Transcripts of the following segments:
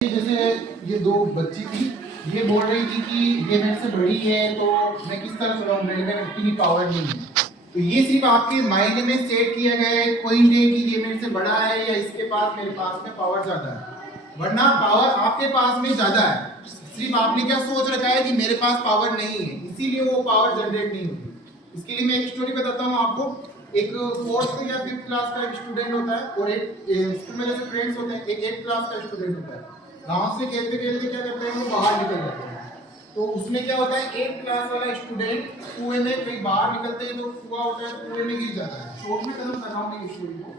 जैसे ये दो बच्ची थी, ये बोल रही थी कि ये मेरे से बड़ी है तो मैं किस तरह चलाऊं, मेरे में इतनी पावर नहीं है। तो ये सिर्फ आपके माइंड में सेट किया गया है पॉइंट है कि ये मेरे से बड़ा है या इसके पास मेरे पास में पावर ज्यादा है, वरना पावर आपके पास में ज्यादा है। सिर्फ आपने क्या सोच रखा है कि मेरे पास पावर नहीं है, इसीलिए वो पावर जनरेट नहीं होती। इसके लिए मैं एक स्टोरी बताता हूँ आपको। एक 4th या 5th क्लास का एक स्टूडेंट होता है और एक स्कूल में जैसे फ्रेंड्स होते हैं, एक 8th क्लास का स्टूडेंट होता है। गांव से खेलते खेलते क्या करते हैं, वो बाहर निकल जाते हैं। तो उसमें क्या होता है, 8th क्लास वाला स्टूडेंट कुएं में कहीं बाहर निकलते हैं तो कुआं होता है, कुएं में गिर जाता है। शॉर्ट में खत्म कर रहा हूं मैं इस स्टोरी को।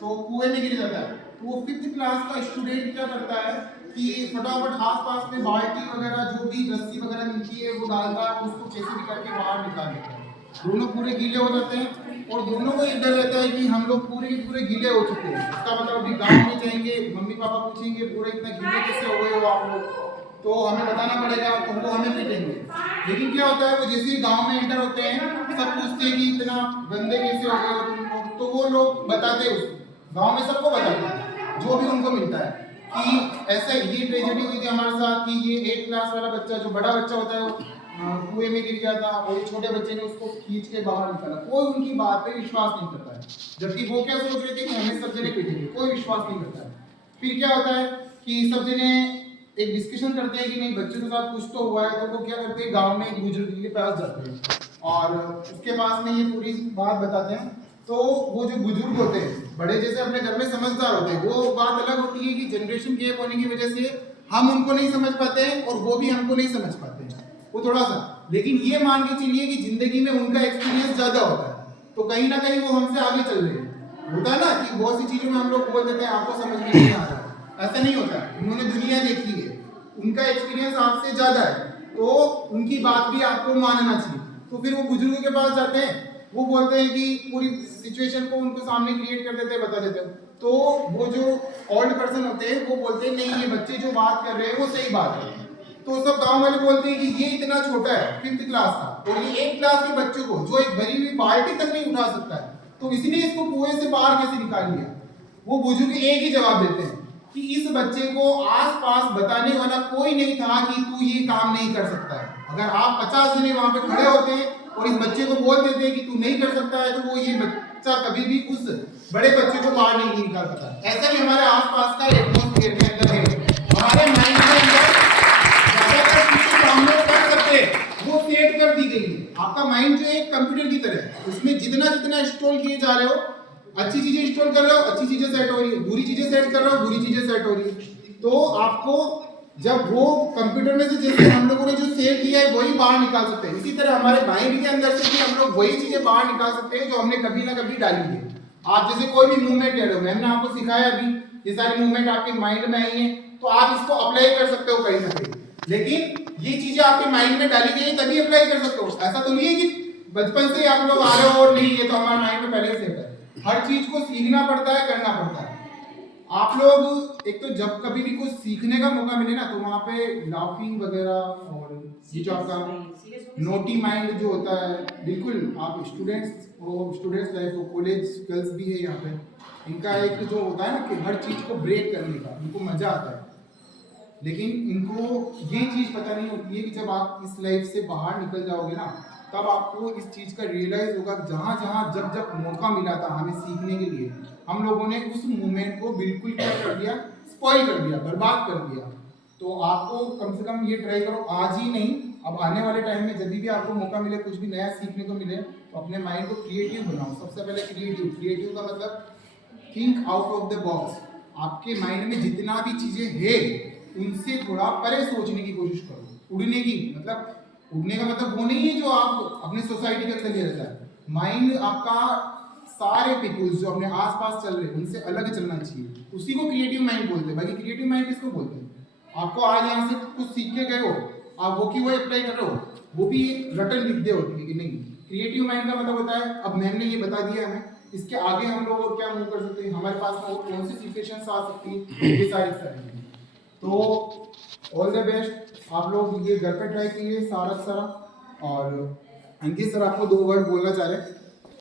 तो कुएं में गिर जाता है। तो वो 5th क्लास का स्टूडेंट क्या करता है कि फटाफट आसपास में बाल्टी वगैरह जो भी रस्सी वगैरह मिलती है वो डालता है, उसको कैसे भी करके बाहर निकाल लेता है। दोनों पूरे गीले हो जाते हैं और दोनों को ये डर रहता है कि हम लोग पूरे के पूरे गीले हो चुके हैं। इसका मतलब अभी गांव में जाएंगे, मम्मी पापा पूछेंगे पूरे इतना गीले कैसे हो गए हो आप लोग, तो हमें बताना पड़ेगा, तो वो हमें पीटेंगे। लेकिन क्या होता है, वो जैसे ही गांव में एंटर होते हैं सब पूछते हैं कि इतना गंदे कैसे हो गए हो तुम लोग, तो वो लोग बताते हैं, उसको गांव में सबको बताते हैं जो भी उनको मिलता है कि ऐसा ये ट्रेजेडी हुई थी हमारे साथ कि ये 8th क्लास वाला बच्चा, जो बड़ा बच्चा होता है, वो कुएं में गिर गया था और ये छोटे बच्चे ने उसको खींच के बाहर निकाला। कोई उनकी बात पे विश्वास नहीं करता है, जबकि वो क्या सोच रहे थे कि हमें सब जने पीटेंगे, कोई विश्वास नहीं करता है। फिर क्या होता है कि सब जने एक डिस्कशन करते हैं कि नहीं बच्चे के साथ कुछ तो हुआ है, तो वो क्या करते हैं, गांव में एक बुजुर्ग के पास जाते हैं और उसके पास में ये पूरी बात बताते हैं। तो वो जो बुजुर्ग होते हैं, बड़े जैसे अपने घर में समझदार होते हैं, वो बात अलग होती है कि जनरेशन गैप होने की वजह से हम उनको नहीं समझ पाते हैं और वो भी हमको नहीं समझ पाते हैं, वो थोड़ा सा। लेकिन ये मान के चलिए कि जिंदगी में उनका एक्सपीरियंस ज्यादा होता है, तो कहीं ना कहीं वो हमसे आगे चल रहे हैं। होता है ना कि बहुत सी चीजों में हम लोग बोल देते हैं आपको समझ में नहीं आ रहा, ऐसा नहीं होता। उन्होंने दुनिया देखी है, उनका एक्सपीरियंस आपसे ज्यादा है, तो उनकी बात भी आपको मानना चाहिए। तो फिर वो बुजुर्गों के पास जाते हैं, वो बोलते हैं कि पूरी सिचुएशन को उनको सामने क्रिएट कर देते हैं, बता देते हैं। तो वो जो ओल्ड पर्सन होते हैं वो बोलते हैं नहीं, ये बच्चे जो बात कर रहे हैं वो सही बात है। तो सब गांव वाले बोलते हैं कि ये इतना छोटा है 5th क्लास का, और ये 8th क्लास के बच्चों को जो एक भरी हुई बाल्टी तक नहीं उठा सकता है, तो इसलिए इसको कुएं से बाहर कैसे निकाल लिया। वो बुजुर्ग एक ही जवाब देते हैं कि इस बच्चे को आसपास बताने वाला कोई नहीं था कि तू ये काम नहीं कर सकता है। अगर आप 50 जने वहां पे खड़े होते हैं और इस बच्चे को बोल देते हैं कि तू नहीं कर सकता है, तो वो ये बच्चा कभी भी उस बड़े बच्चे को बाहर नहीं निकाल सकता। ऐसा ही हमारे आसपास का एटमॉस्फेयर के अंदर है, हमारे माइंड के अंदर वो सेट कर दी गई है। आपका माइंड जो है कंप्यूटर की तरह है, उसमें जितना जितना इंस्टॉल किए जा रहे हो, अच्छी चीजें इंस्टॉल कर रहे हो, अच्छी चीजें सेट हो रही है, बुरी चीजें सेट कर रहे हो, बुरी चीजें सेट हो रही है। तो आपको जब वो कंप्यूटर में से जैसे हम लोगों ने जो सेव किया है वही बाहर निकाल सकते हैं, इसी तरह हमारे माइंड के अंदर से भी हम लोग वही चीजें बाहर निकाल सकते हैं जो हमने कभी ना कभी डाली है। आप जैसे कोई भी मूवमेंट ले रहे हो, मैंने आपको सिखाया अभी, ये सारी मूवमेंट आपके माइंड में आई है, तो आप इसको अप्लाई कर सकते हो कहीं ना कहीं। लेकिन ये चीजें आपके माइंड में डाली गई तभी अप्लाई कर सकते हो। ऐसा तो नहीं है कि बचपन से आप लोग आ रहे हो और नहीं, ये तो हमारे माइंड में पहले से है। हर चीज को सीखना पड़ता है, करना पड़ता है। आप लोग एक तो जब कभी भी कुछ सीखने का मौका मिले ना, तो वहां पे लाफिंग वगैरह और ये जो आपका नोटी माइंड जो होता है, बिल्कुल आप स्टूडेंट्स हो, स्टूडेंट्स लाइफ हो, कॉलेज गर्ल्स भी है यहाँ पे, इनका एक जो होता है ना कि हर चीज को ब्रेक करने का इनको मजा आता है। लेकिन इनको ये चीज पता नहीं होती है कि जब आप इस लाइफ से बाहर निकल जाओगे ना, तब आपको इस चीज का रियलाइज होगा। जहां जहां जब जब मौका मिला था हमें सीखने के लिए, हम लोगों ने उस मूवमेंट को बिल्कुल क्या कर दिया, स्पॉइल कर दिया, बर्बाद कर दिया। तो आपको कम से कम ये ट्राई करो, आज ही नहीं, अब आने वाले टाइम में जब भी आपको मौका मिले, कुछ भी नया सीखने को मिले, तो अपने माइंड को क्रिएटिव बनाओ। सबसे पहले क्रिएटिव, क्रिएटिव का मतलब think out of the box. आपके माइंड में जितना भी चीजें है उनसे थोड़ा परे सोचने की कोशिश करो। उड़ने की मतलब, उड़ने का मतलब वो नहीं है जो आप अपने सोसाइटी के अंदर ले रहता है। माइंड आपका सारे पीपुल्स जो अपने आसपास चल रहे हैं उनसे अलग चलना चाहिए, उसी को क्रिएटिव माइंड बोलते हैं। बाकी क्रिएटिव माइंड किसको बोलते हैं? आपको आज यहाँ से कुछ सीख के गए हो, आप वो की वो अप्लाई कर रहे हो, वो भी एक रटन विद्या होती है कि नहीं। क्रिएटिव माइंड का मतलब होता है अब मैंने ये बता दिया हमें, इसके आगे हम लोग और क्या मूव कर सकते हैं, हमारे पास में और कौन सी सिचुएशंस आ सकती है, ये सारी चीजें। तो ऑल द बेस्ट, आप लोग ये घर पे ट्राई कीजिए सारा। और अंकित सर आपको 2 वर्ड बोलना चाह रहे हैं।